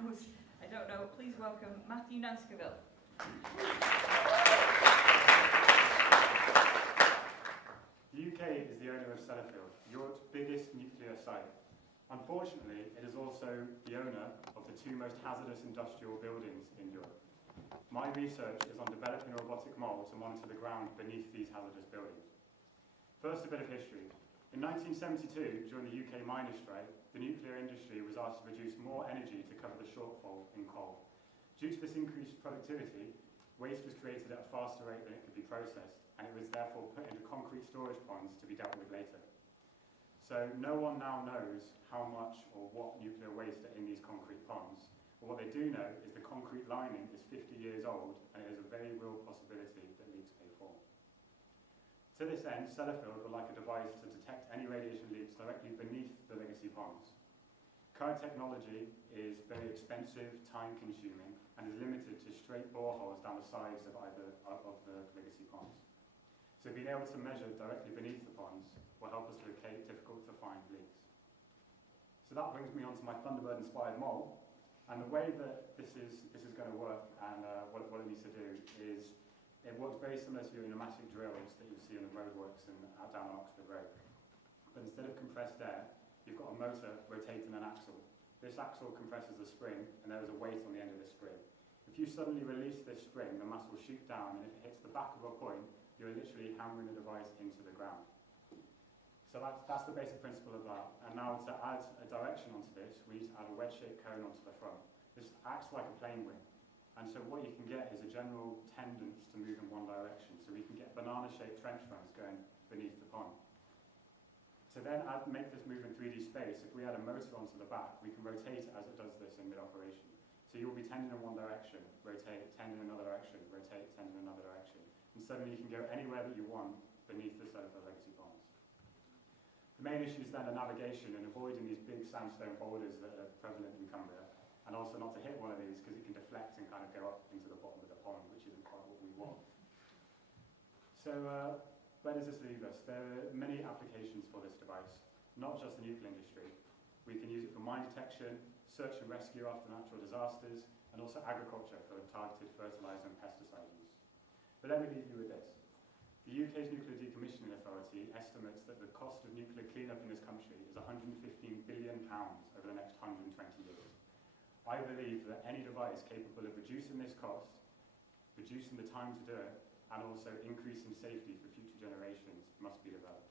knows? I don't know. Please welcome Matthew Nancekievill. The UK is the owner of Sellafield, Europe's biggest nuclear site. Unfortunately, it is also the owner of the two most hazardous industrial buildings in Europe. My research is on developing a robotic mole to monitor the ground beneath these hazardous buildings. First, a bit of history. In 1972, during the UK miners' strike, the nuclear industry was asked to produce more energy to cover the shortfall in coal. Due to this increased productivity, waste was created at a faster rate than it could be processed, and it was therefore put into concrete storage ponds to be dealt with later. So no one now knows how much or what nuclear waste are in these concrete ponds. But what they do know is the concrete lining is 50 years old, and it is a very real possibility that leaks may form. To this end, Sellafield would like a device to detect any radiation leaks directly beneath the legacy ponds. Current technology is very expensive, time-consuming, and is limited to straight boreholes down the sides of either of the legacy ponds. So being able to measure directly beneath the ponds will help us locate difficult-to-find leaks. So that brings me on to my Thunderbird-inspired mole. And the way that this is going to work and what it needs to do is it works very similar to your pneumatic drills that you see in the roadworks down on Oxford Road. But instead of compressed air, you've got a motor rotating an axle. This axle compresses the spring, and there is a weight on the end of the spring. If you suddenly release this spring, the mass will shoot down, and if it hits the back of a point, you're literally hammering the device into the ground. So that's the basic principle of that. And now to add a direction onto this, we need to add a wedge-shaped cone onto the front. This acts like a plane wing. And so what you can get is a general tendance to move in one direction. So we can get banana-shaped trench runs going beneath the pond. To then make this move in 3D space, if we add a motor onto the back, we can rotate it as it does this in mid-operation. So you'll be tending in one direction, rotate, tend in another direction, rotate, tend in another direction. And suddenly you can go anywhere that you want beneath the Sellafield legacy ponds. The main issues then are navigation and avoiding these big sandstone boulders that are prevalent in Cumbria, and also not to hit one of these because it can deflect and kind of go up into the bottom of the pond, which isn't quite what we want. So where does this leave us? There are many applications for this device, not just the nuclear industry. We can use it for mine detection, search and rescue after natural disasters, and also agriculture for targeted fertiliser and pesticide use. But let me leave you with this. The UK's Nuclear Decommissioning Authority estimates that the cost of nuclear cleanup in this country is £115 billion over the next 120 years. I believe that any device capable of reducing this cost, reducing the time to do it, and also increasing safety for future generations must be developed.